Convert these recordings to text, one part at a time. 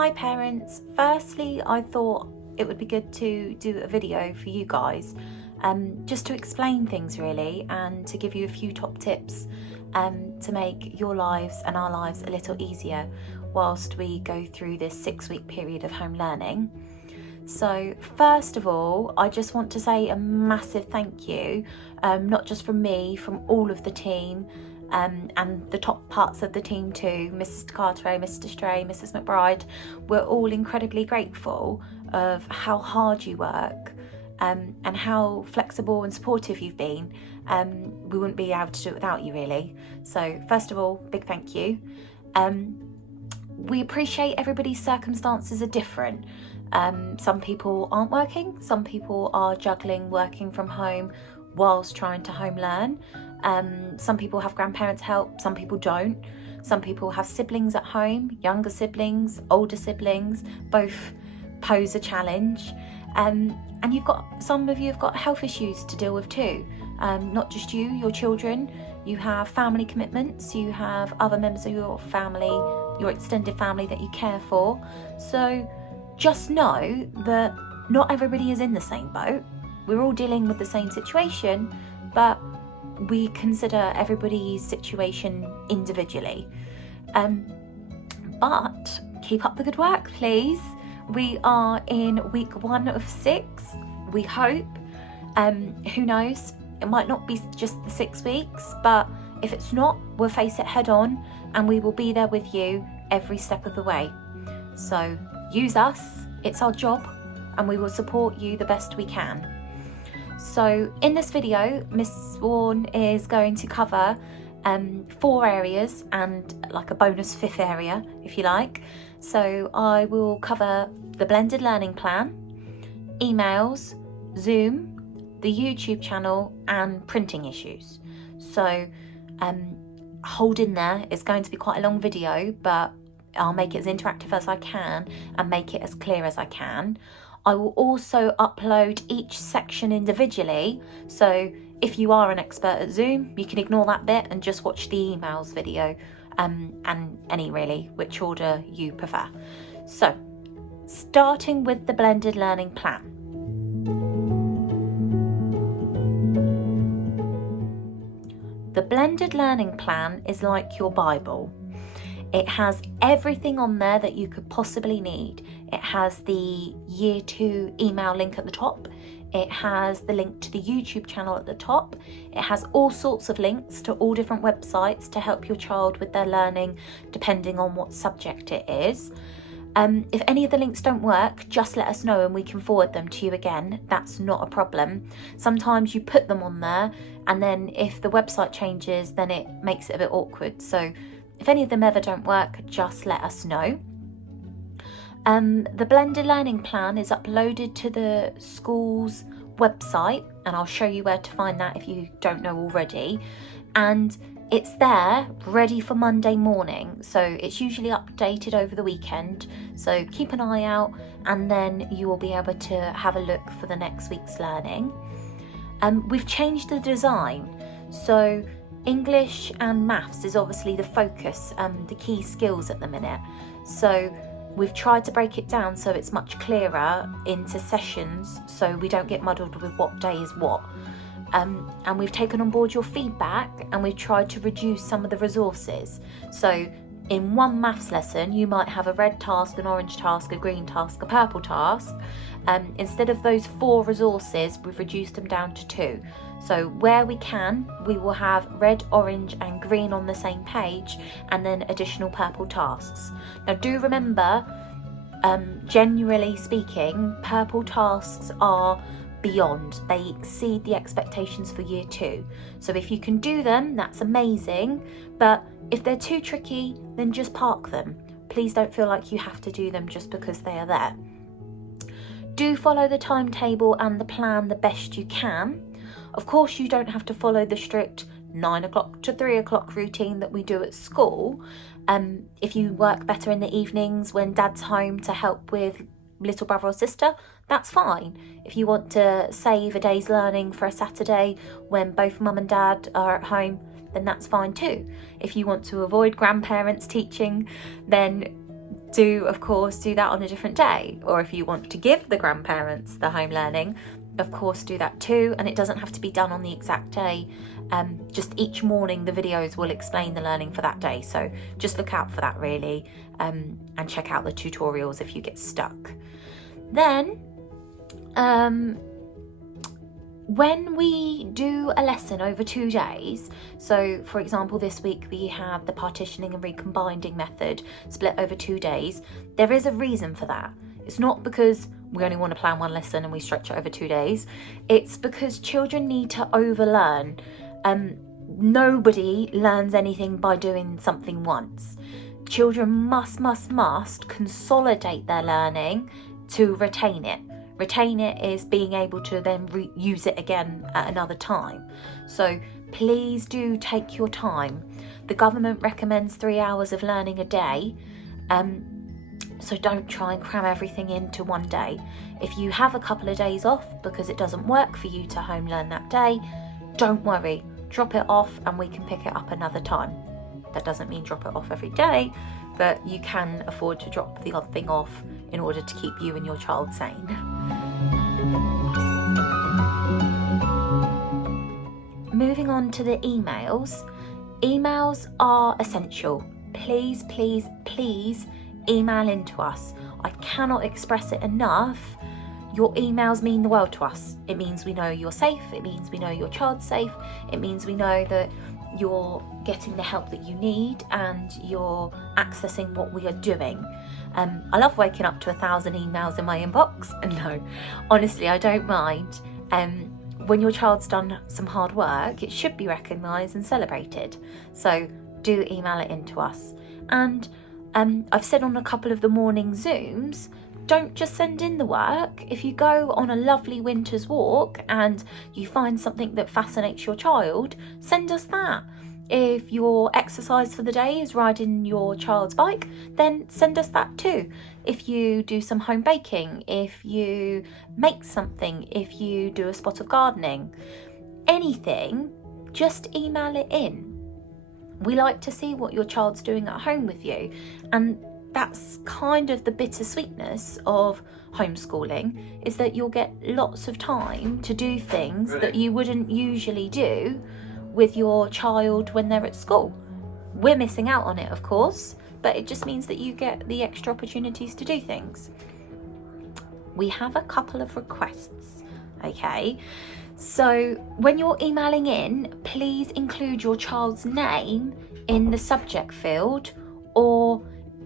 Hi parents. Firstly, I thought it would be good to do a video for you guys, just to explain things really, and to give you a few top tips to make your lives and our lives a little easier whilst we go through this 6-week period of home learning. So first of all, I just want to say a massive thank you, not just from me, from all of the team, and the top parts of the team too, Mrs. Carteret, Mr. Stray, Mrs. McBride. We're all incredibly grateful of how hard you work and how flexible and supportive you've been. We wouldn't be able to do it without you really. So first of all, big thank you. We appreciate everybody's circumstances are different. Some people aren't working, some people are juggling working from home whilst trying to home learn. Some people have grandparents help, some people don't. Some people have siblings at home, younger siblings, older siblings, both pose a challenge. And some of you have got health issues to deal with too. Not just you, your children. You have family commitments, you have other members of your family, your extended family that you care for. So just know that not everybody is in the same boat. We're all dealing with the same situation, but we consider everybody's situation individually. But keep up the good work, please. We are in week 1 of 6, we hope. Who knows? It might not be just the 6 weeks, but if it's not, we'll face it head on and we will be there with you every step of the way. So use us, it's our job, and we will support you the best we can. So in this video, Miss Swan is going to cover 4 areas and like a bonus 5th area, if you like. So I will cover the blended learning plan, emails, Zoom, the YouTube channel, and printing issues. So hold in there, it's going to be quite a long video, but I'll make it as interactive as I can and make it as clear as I can. I will also upload each section individually, so if you are an expert at Zoom, you can ignore that bit and just watch the emails video, and any really, which order you prefer. So, starting with the blended learning plan. The blended learning plan is like your Bible. It has everything on there that you could possibly need. It has the Year 2 email link at the top. It has the link to the YouTube channel at the top. It has all sorts of links to all different websites to help your child with their learning, depending on what subject it is. If any of the links don't work, just let us know and we can forward them to you again. That's not a problem. Sometimes you put them on there and then if the website changes, then it makes it a bit awkward. So if any of them ever don't work, just let us know. The blended learning plan is uploaded to the school's website, and I'll show you where to find that if you don't know already. And it's there ready for Monday morning, so it's usually updated over the weekend, so keep an eye out and then you will be able to have a look for the next week's learning. We've changed the design, so English and maths is obviously the focus, the key skills at the minute. So we've tried to break it down so it's much clearer into sessions so we don't get muddled with what day is what. And we've taken on board your feedback and we've tried to reduce some of the resources. So in one maths lesson, you might have a red task, an orange task, a green task, a purple task. Instead of those 4 resources, we've reduced them down to 2. So where we can, we will have red, orange and green on the same page and then additional purple tasks. Now do remember, generally speaking, purple tasks are beyond. They exceed the expectations for year 2. So if you can do them, that's amazing. But if they're too tricky, then just park them. Please don't feel like you have to do them just because they are there. Do follow the timetable and the plan the best you can. Of course, you don't have to follow the strict 9 o'clock to 3 o'clock routine that we do at school. If you work better in the evenings when dad's home to help with little brother or sister, that's fine. If you want to save a day's learning for a Saturday when both mum and dad are at home, then that's fine too. If you want to avoid grandparents teaching, then do, of course, do that on a different day. Or if you want to give the grandparents the home learning, of course, do that too. And it doesn't have to be done on the exact day. Just each morning, the videos will explain the learning for that day. So just look out for that, really, and check out the tutorials if you get stuck. Then, when we do a lesson over 2 days, so for example, this week we have the partitioning and recombining method split over 2 days, there is a reason for that. It's not because we only want to plan one lesson and we stretch it over 2 days. It's because children need to overlearn. Nobody learns anything by doing something once. Children must consolidate their learning to retain it. Retain it is being able to then use it again at another time. So please do take your time. The government recommends 3 hours of learning a day. So don't try and cram everything into one day. If you have a couple of days off because it doesn't work for you to home learn that day, don't worry. Drop it off and we can pick it up another time. That doesn't mean drop it off every day, but you can afford to drop the odd thing off in order to keep you and your child sane. Moving on to the emails. Emails are essential. Please email into us. I cannot express it enough. Your emails mean the world to us. It means we know you're safe. It means we know your child's safe. It means we know that you're getting the help that you need and you're accessing what we are doing. I love waking up to 1,000 emails in my inbox. No, honestly, I don't mind. When your child's done some hard work, it should be recognised and celebrated. So do email it into us. And I've said on a couple of the morning Zooms, don't just send in the work. If you go on a lovely winter's walk and you find something that fascinates your child, send us that. If your exercise for the day is riding your child's bike, then send us that too. If you do some home baking, if you make something, if you do a spot of gardening, anything, just email it in. We like to see what your child's doing at home with you, and that's kind of the bittersweetness of homeschooling, is that you'll get lots of time to do things that you wouldn't usually do with your child when they're at school. We're missing out on it, of course, but it just means that you get the extra opportunities to do things. We have a couple of requests, okay? So when you're emailing in, please include your child's name in the subject field or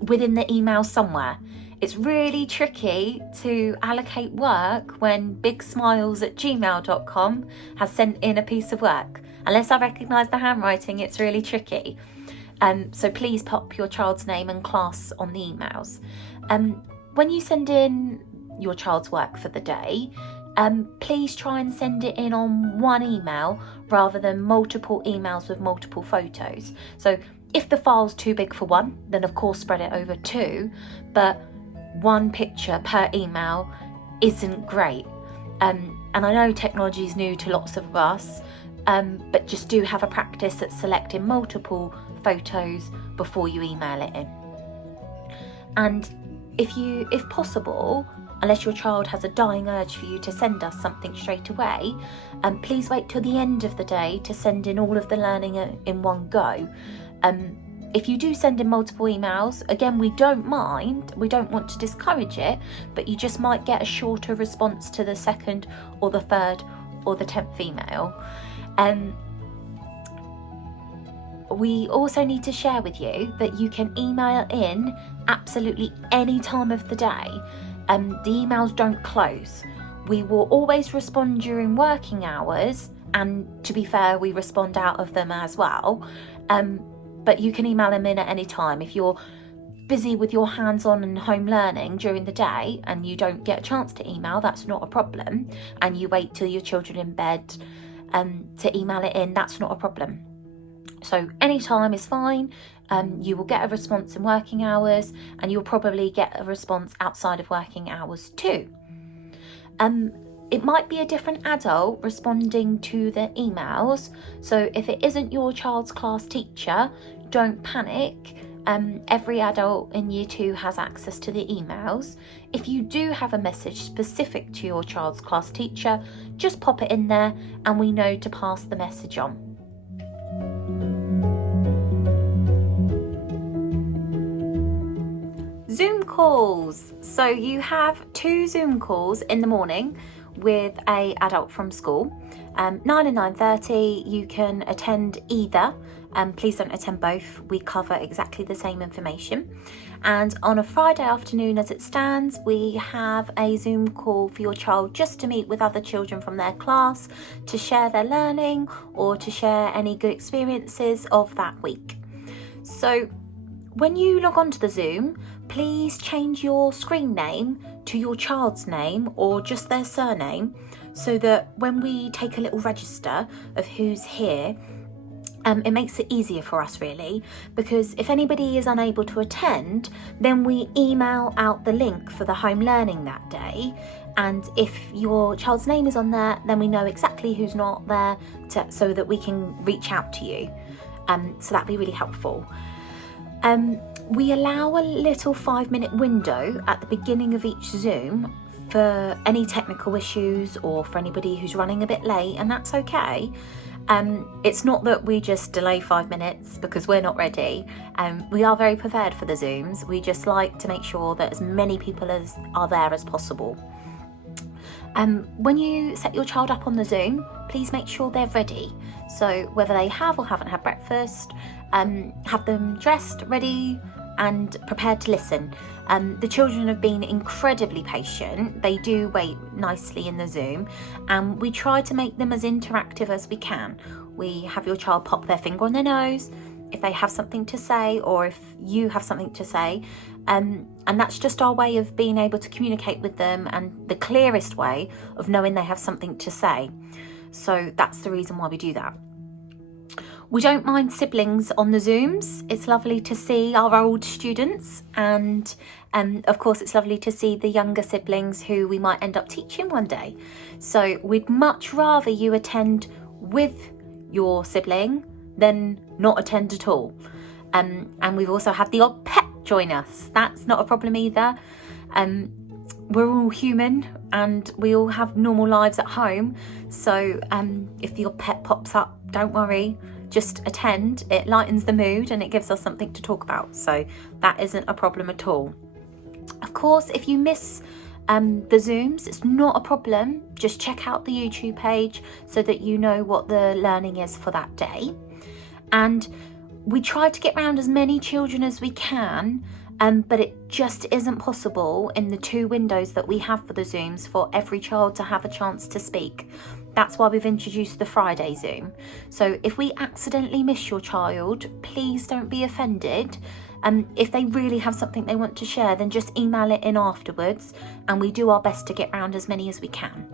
within the email somewhere. It's really tricky to allocate work when bigsmiles@gmail.com has sent in a piece of work. Unless I recognise the handwriting, it's really tricky. So please pop your child's name and class on the emails. When you send in your child's work for the day, please try and send it in on one email rather than multiple emails with multiple photos. So if the file's too big for one, then of course spread it over 2, but 1 picture per email isn't great. And I know technology is new to lots of us, but just do have a practice at selecting multiple photos before you email it in. And if possible, unless your child has a dying urge for you to send us something straight away, please wait till the end of the day to send in all of the learning in one go. If you do send in multiple emails, again, we don't mind, we don't want to discourage it, but you just might get a shorter response to the 2nd or the 3rd or the 10th email. We also need to share with you that you can email in absolutely any time of the day. The emails don't close. We will always respond during working hours, and to be fair, we respond out of them as well. But you can email them in at any time. If you're busy with your hands-on and home learning during the day and you don't get a chance to email, that's not a problem. And you wait till your children in bed to email it in, that's not a problem. So any time is fine. You will get a response in working hours, and you'll probably get a response outside of working hours too. It might be a different adult responding to the emails. So if it isn't your child's class teacher, don't panic. every adult in year 2 has access to the emails. If you do have a message specific to your child's class teacher, just pop it in there and we know to pass the message on. Zoom calls. So you have 2 Zoom calls in the morning with an adult from school. 9 and 9:30, you can attend either. Please don't attend both. We cover exactly the same information. And on a Friday afternoon, as it stands, we have a Zoom call for your child just to meet with other children from their class to share their learning or to share any good experiences of that week. So when you log on to the Zoom, please change your screen name to your child's name or just their surname, so that when we take a little register of who's here, it makes it easier for us really, because if anybody is unable to attend, then we email out the link for the home learning that day, and if your child's name is on there, then we know exactly who's not there so that we can reach out to you. So that'd be really helpful. We allow a little 5-minute window at the beginning of each Zoom for any technical issues or for anybody who's running a bit late, and that's okay. It's not that we just delay 5 minutes because we're not ready. We are very prepared for the Zooms. We just like to make sure that as many people as are there as possible. When you set your child up on the Zoom, please make sure they're ready. So whether they have or haven't had breakfast, have them dressed, ready and prepared to listen. The children have been incredibly patient. They do wait nicely in the Zoom, and we try to make them as interactive as we can. We have your child pop their finger on their nose if they have something to say, or if you have something to say, and that's just our way of being able to communicate with them, and the clearest way of knowing they have something to say. So that's the reason why we do that. We don't mind siblings on the Zooms. It's lovely to see our old students, and of course it's lovely to see the younger siblings who we might end up teaching one day. So we'd much rather you attend with your sibling than not attend at all. And we've also had the odd pet join us. That's not a problem either. We're all human and we all have normal lives at home. So if the odd pet pops up, don't worry. Just attend. It lightens the mood and it gives us something to talk about, so that isn't a problem at all. Of course, if you miss the Zooms, it's not a problem. Just check out the YouTube page so that you know what the learning is for that day. And we try to get around as many children as we can, but it just isn't possible in the 2 windows that we have for the Zooms for every child to have a chance to speak. That's why we've introduced the Friday Zoom. So if we accidentally miss your child, please don't be offended. If they really have something they want to share, then just email it in afterwards, and we do our best to get round as many as we can.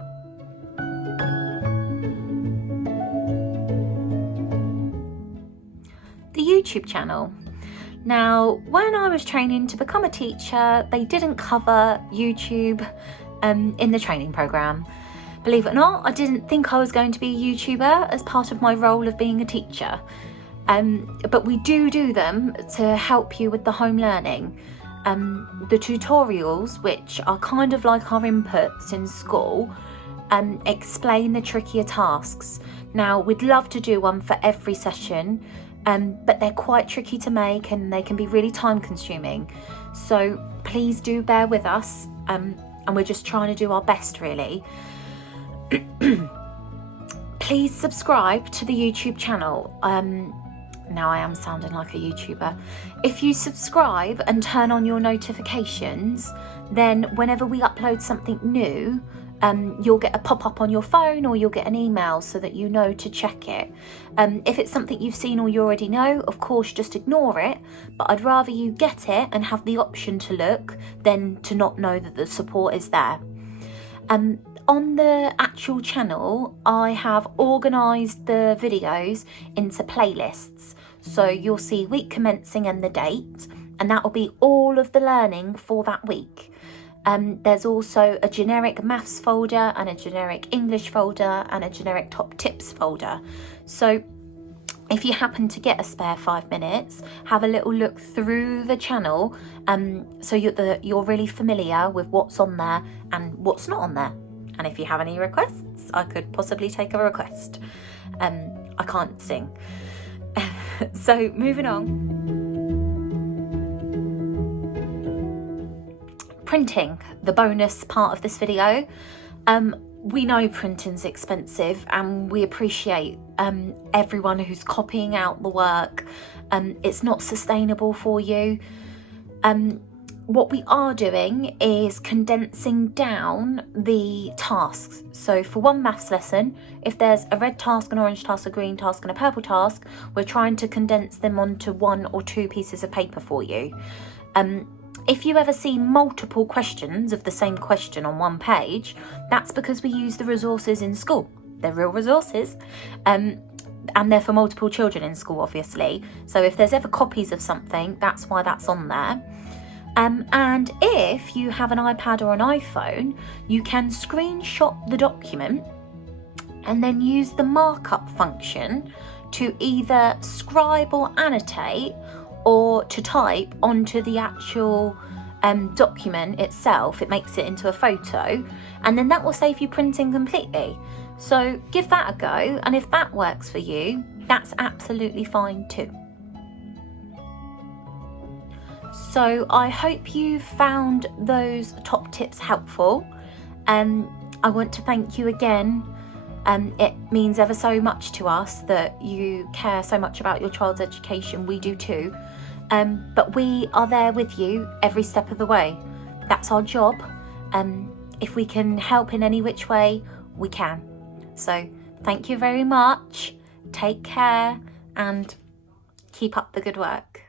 The YouTube channel. Now, when I was training to become a teacher, they didn't cover YouTube in the training programme. Believe it or not, I didn't think I was going to be a YouTuber as part of my role of being a teacher. But we do them to help you with the home learning. The tutorials, which are kind of like our inputs in school, explain the trickier tasks. Now, we'd love to do one for every session, but they're quite tricky to make and they can be really time consuming. So please do bear with us, and we're just trying to do our best really. Please subscribe to the YouTube channel. Now I am sounding like a YouTuber. If you subscribe and turn on your notifications, then whenever we upload something new, you'll get a pop-up on your phone or you'll get an email so that you know to check it. If it's something you've seen or you already know, of course just ignore it, but I'd rather you get it and have the option to look than to not know that the support is there. On the actual channel, I have organised the videos into playlists. So you'll see week commencing and the date, and that will be all of the learning for that week. There's also a generic maths folder and a generic English folder and a generic top tips folder. So if you happen to get a spare 5 minutes, have a little look through the channel so you're really familiar with what's on there and what's not on there. And if you have any requests, I could possibly take a request. I can't sing. So moving on. Printing, the bonus part of this video. We know printing's expensive and we appreciate everyone who's copying out the work. It's not sustainable for you. What we are doing is condensing down the tasks. So for one maths lesson, if there's a red task, an orange task, a green task and a purple task, we're trying to condense them onto 1 or 2 pieces of paper for you. If you ever see multiple questions of the same question on one page, that's because we use the resources in school. They're real resources. And they're for multiple children in school, obviously. So if there's ever copies of something, that's why that's on there. And if you have an iPad or an iPhone, you can screenshot the document and then use the markup function to either scribe or annotate or to type onto the actual document itself. It makes it into a photo, and then that will save you printing completely. So give that a go, and if that works for you, that's absolutely fine too. So I hope you found those top tips helpful. I want to thank you again. It means ever so much to us that you care so much about your child's education. We do too. But we are there with you every step of the way. That's our job. If we can help in any which way, we can. So thank you very much. Take care and keep up the good work.